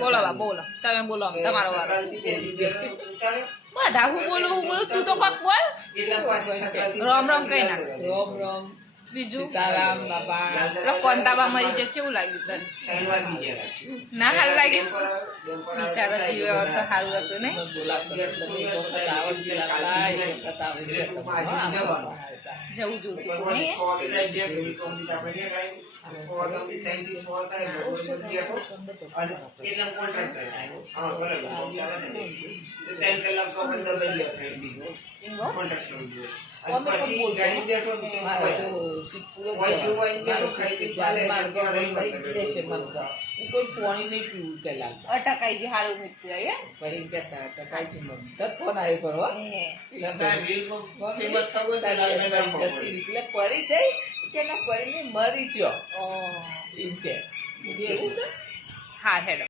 બોલો બા બોલો તમે બોલો તમારો વારો બધા હું બોલું તું તો કોક બોલ રામ રામ કઈ નાખ રોમ રોમ બીજું સીતારામ બાપા પેલો કોંતાબા મરી જાય કેવું લાગ્યું તને ના સારું લાગ્યું બિચારો જીવ તો સારું હતું ને જવું જોતું હતું ને પાણી નહીં પીવું પેલા અટકાઈ ગયું સારું મૃત્યુ ફરી કેતા અટકાય છે ફોન આવ્યો એટલે પરી જઈ કે ના પરીને મરી ગયો એમ કે એવું છે હા હેડો